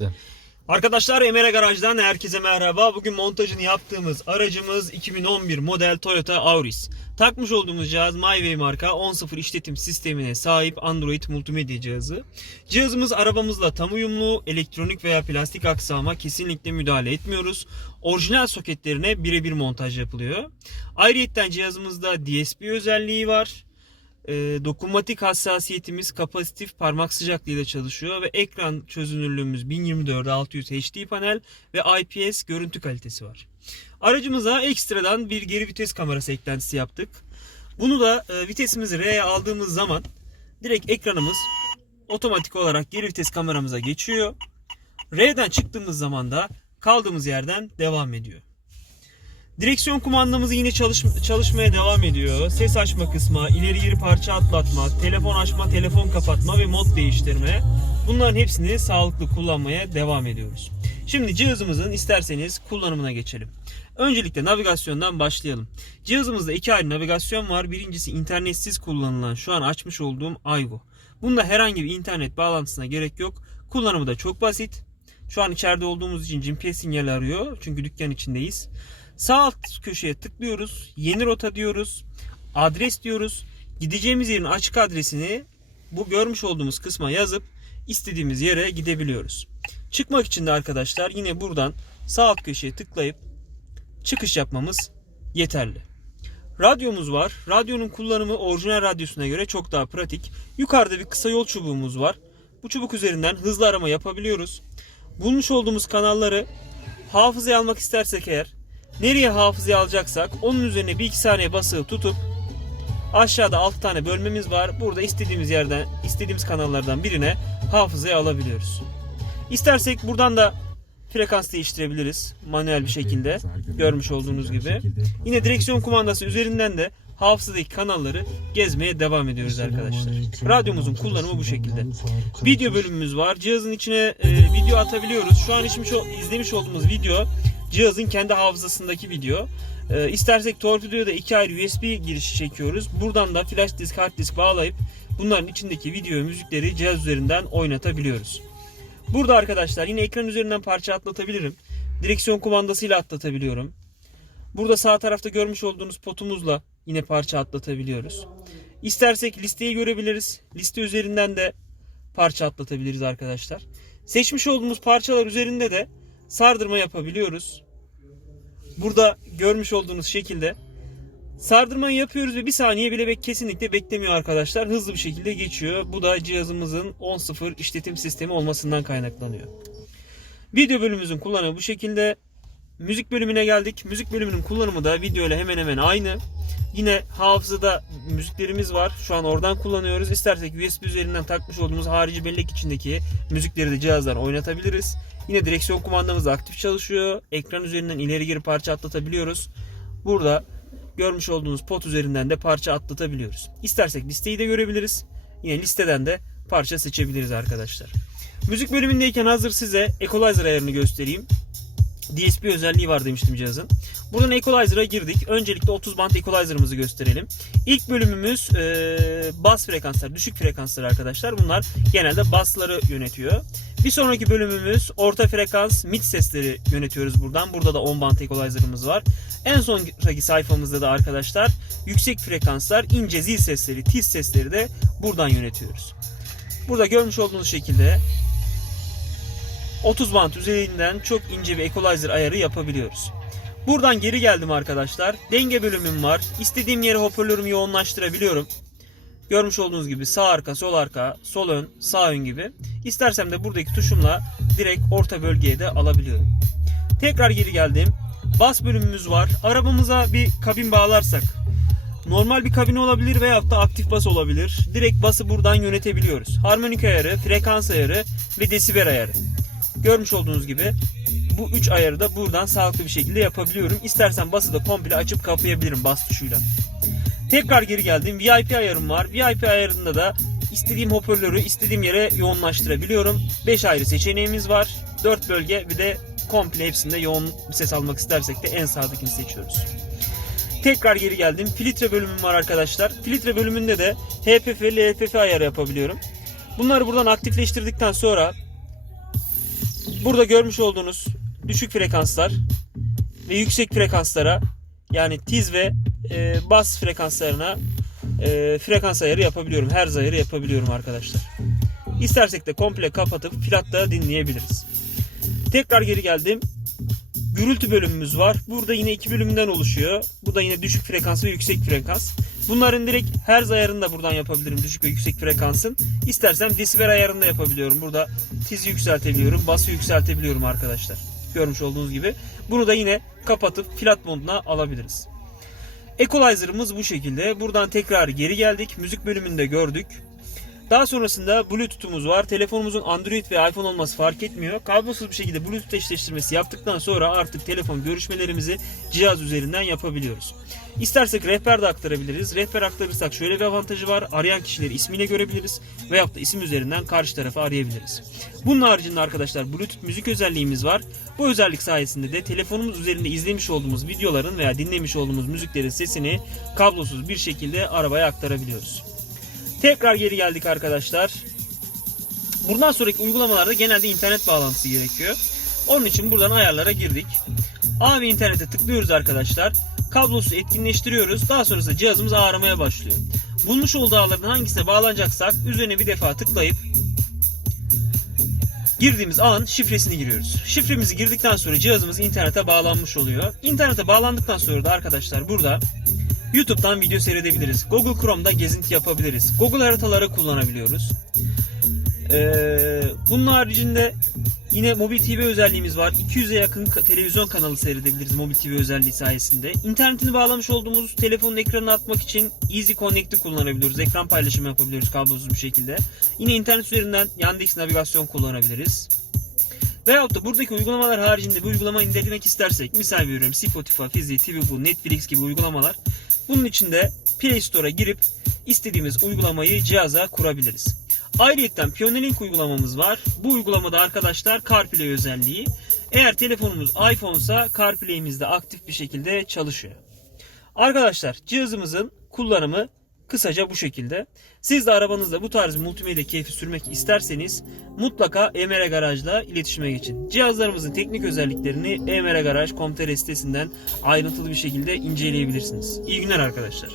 bitti. Arkadaşlar Emre Garaj'dan herkese merhaba. Bugün montajını yaptığımız aracımız 2011 model Toyota Auris. Takmış olduğumuz cihaz MyWay marka 10.0 işletim sistemine sahip Android multimedya cihazı. Cihazımız arabamızla tam uyumlu, elektronik veya plastik aksama kesinlikle müdahale etmiyoruz. Orijinal soketlerine birebir montaj yapılıyor. Ayrıca cihazımızda DSP özelliği var. E, dokunmatik hassasiyetimiz kapasitif parmak sıcaklığıyla çalışıyor ve ekran çözünürlüğümüz 1024 600 HD panel ve IPS görüntü kalitesi var. Aracımıza ekstradan bir geri vites kamerası eklentisi yaptık. Bunu da e, vitesimizi R'ye aldığımız zaman direkt ekranımız otomatik olarak geri vites kameramıza geçiyor. R'den çıktığımız zaman da kaldığımız yerden devam ediyor. Direksiyon kumandamız yine çalış, çalışmaya devam ediyor. Ses açma kısmı, ileri geri parça atlatma, telefon açma, telefon kapatma ve mod değiştirme. Bunların hepsini sağlıklı kullanmaya devam ediyoruz. Şimdi cihazımızın isterseniz kullanımına geçelim. Öncelikle navigasyondan başlayalım. Cihazımızda iki ayrı navigasyon var. Birincisi internetsiz kullanılan şu an açmış olduğum Aygo. Bunda herhangi bir internet bağlantısına gerek yok. Kullanımı da çok basit. Şu an içeride olduğumuz için GPS sinyali arıyor. Çünkü dükkan içindeyiz. Sağ alt köşeye tıklıyoruz. Yeni rota diyoruz. Adres diyoruz. Gideceğimiz yerin açık adresini bu görmüş olduğumuz kısma yazıp istediğimiz yere gidebiliyoruz. Çıkmak için de arkadaşlar yine buradan sağ alt köşeye tıklayıp çıkış yapmamız yeterli. Radyomuz var. Radyonun kullanımı orijinal radyosuna göre çok daha pratik. Yukarıda bir kısa yol çubuğumuz var. Bu çubuk üzerinden hızlı arama yapabiliyoruz. Bulmuş olduğumuz kanalları hafızaya almak istersek eğer nereye hafızaya alacaksak onun üzerine bir iki saniye basılı tutup aşağıda 6 tane bölmemiz var. Burada istediğimiz yerden istediğimiz kanallardan birine hafızaya alabiliyoruz. İstersek buradan da frekans değiştirebiliriz manuel bir şekilde görmüş olduğunuz gibi. Yine direksiyon kumandası üzerinden de hafızadaki kanalları gezmeye devam ediyoruz arkadaşlar. Radyomuzun kullanımı bu şekilde. Video bölümümüz var. Cihazın içine e, video atabiliyoruz. Şu an işmiş, izlemiş olduğumuz video cihazın kendi hafızasındaki video. E, istersek torpidoya da iki ayrı USB girişi çekiyoruz. Buradan da flash disk, hard disk bağlayıp bunların içindeki video müzikleri cihaz üzerinden oynatabiliyoruz. Burada arkadaşlar yine ekran üzerinden parça atlatabilirim. Direksiyon kumandasıyla atlatabiliyorum. Burada sağ tarafta görmüş olduğunuz potumuzla yine parça atlatabiliyoruz. İstersek listeyi görebiliriz. Liste üzerinden de parça atlatabiliriz arkadaşlar. Seçmiş olduğumuz parçalar üzerinde de sardırma yapabiliyoruz. Burada görmüş olduğunuz şekilde sardırmayı yapıyoruz ve bir saniye bile bek kesinlikle beklemiyor arkadaşlar. Hızlı bir şekilde geçiyor. Bu da cihazımızın 10.0 işletim sistemi olmasından kaynaklanıyor. Video bölümümüzün kullanımı bu şekilde. Müzik bölümüne geldik. Müzik bölümünün kullanımı da video ile hemen hemen aynı. Yine hafızada müziklerimiz var. Şu an oradan kullanıyoruz. İstersek USB üzerinden takmış olduğumuz harici bellek içindeki müzikleri de cihazdan oynatabiliriz. Yine direksiyon kumandamız aktif çalışıyor. Ekran üzerinden ileri geri parça atlatabiliyoruz. Burada görmüş olduğunuz pot üzerinden de parça atlatabiliyoruz. İstersek listeyi de görebiliriz. Yine listeden de parça seçebiliriz arkadaşlar. Müzik bölümündeyken hazır size equalizer ayarını göstereyim. DSP özelliği var demiştim cihazın. Buradan equalizer'a girdik. Öncelikle 30 band equalizer'ımızı gösterelim. İlk bölümümüz e, bas frekanslar, düşük frekanslar arkadaşlar. Bunlar genelde basları yönetiyor. Bir sonraki bölümümüz orta frekans mid sesleri yönetiyoruz buradan. Burada da 10 band equalizer'ımız var. En sonraki sayfamızda da arkadaşlar yüksek frekanslar, ince zil sesleri, tiz sesleri de buradan yönetiyoruz. Burada görmüş olduğunuz şekilde 30 band üzerinden çok ince bir equalizer ayarı yapabiliyoruz. Buradan geri geldim arkadaşlar. Denge bölümüm var. İstediğim yere hoparlörümü yoğunlaştırabiliyorum. Görmüş olduğunuz gibi sağ arka, sol arka, sol ön, sağ ön gibi. İstersem de buradaki tuşumla direkt orta bölgeye de alabiliyorum. Tekrar geri geldim. Bas bölümümüz var. Arabamıza bir kabin bağlarsak normal bir kabin olabilir veyahut da aktif bas olabilir. Direkt bası buradan yönetebiliyoruz. Harmonik ayarı, frekans ayarı ve desibel ayarı. Görmüş olduğunuz gibi bu 3 ayarı da buradan sağlıklı bir şekilde yapabiliyorum. İstersen bası da komple açıp kapayabilirim bas tuşuyla. Tekrar geri geldim. VIP ayarım var. VIP ayarında da istediğim hoparlörü istediğim yere yoğunlaştırabiliyorum. 5 ayrı seçeneğimiz var. 4 bölge bir de komple hepsinde yoğun bir ses almak istersek de en sağdakini seçiyoruz. Tekrar geri geldim. Filtre bölümüm var arkadaşlar. Filtre bölümünde de HPF, LFF ayarı yapabiliyorum. Bunları buradan aktifleştirdikten sonra Burada görmüş olduğunuz düşük frekanslar ve yüksek frekanslara yani tiz ve e, bas frekanslarına e, frekans ayarı yapabiliyorum. Herz ayarı yapabiliyorum arkadaşlar. İstersek de komple kapatıp flatta dinleyebiliriz. Tekrar geri geldim. Gürültü bölümümüz var. Burada yine iki bölümden oluşuyor. Bu da yine düşük frekans ve yüksek frekans. Bunların direkt herz ayarını da buradan yapabilirim. Düşük ve yüksek frekansın. İstersem desibel ayarını da yapabiliyorum. Burada tizi yükseltebiliyorum. Bası yükseltebiliyorum arkadaşlar. Görmüş olduğunuz gibi. Bunu da yine kapatıp flat moduna alabiliriz. Equalizer'ımız bu şekilde. Buradan tekrar geri geldik. Müzik bölümünde gördük. Daha sonrasında Bluetooth'umuz var. Telefonumuzun Android ve iPhone olması fark etmiyor. Kablosuz bir şekilde Bluetooth eşleştirmesi yaptıktan sonra artık telefon görüşmelerimizi cihaz üzerinden yapabiliyoruz. İstersek rehber de aktarabiliriz. Rehber aktarırsak şöyle bir avantajı var. Arayan kişileri ismiyle görebiliriz. Veyahut da isim üzerinden karşı tarafı arayabiliriz. Bunun haricinde arkadaşlar Bluetooth müzik özelliğimiz var. Bu özellik sayesinde de telefonumuz üzerinde izlemiş olduğumuz videoların veya dinlemiş olduğumuz müziklerin sesini kablosuz bir şekilde arabaya aktarabiliyoruz. Tekrar geri geldik arkadaşlar. Bundan sonraki uygulamalarda genelde internet bağlantısı gerekiyor. Onun için buradan ayarlara girdik. Abi internete tıklıyoruz arkadaşlar. Kablosu etkinleştiriyoruz. Daha sonrasında cihazımız ağrımaya başlıyor. Bulmuş olduğu ağlardan hangisine bağlanacaksak üzerine bir defa tıklayıp girdiğimiz ağın şifresini giriyoruz. Şifremizi girdikten sonra cihazımız internete bağlanmış oluyor. İnternete bağlandıktan sonra da arkadaşlar burada YouTube'dan video seyredebiliriz. Google Chrome'da gezinti yapabiliriz. Google haritaları kullanabiliyoruz. Ee, bunun haricinde yine mobil TV özelliğimiz var. 200'e yakın televizyon kanalı seyredebiliriz mobil TV özelliği sayesinde. İnternetini bağlamış olduğumuz telefonun ekranına atmak için Easy Connect'i kullanabiliyoruz. Ekran paylaşımı yapabiliyoruz kablosuz bir şekilde. Yine internet üzerinden Yandex navigasyon kullanabiliriz. Veyahut da buradaki uygulamalar haricinde bu uygulamayı indirmek istersek misal veriyorum Spotify, Fizi, TV Netflix gibi uygulamalar bunun için de Play Store'a girip istediğimiz uygulamayı cihaza kurabiliriz. Ayrıca Pionelink uygulamamız var. Bu uygulamada arkadaşlar CarPlay özelliği. Eğer telefonumuz iPhone ise CarPlay'imiz de aktif bir şekilde çalışıyor. Arkadaşlar cihazımızın kullanımı kısaca bu şekilde. Siz de arabanızda bu tarz multimedya keyfi sürmek isterseniz mutlaka Emre Garaj'la iletişime geçin. Cihazlarımızın teknik özelliklerini emregaraj.com.tr sitesinden ayrıntılı bir şekilde inceleyebilirsiniz. İyi günler arkadaşlar.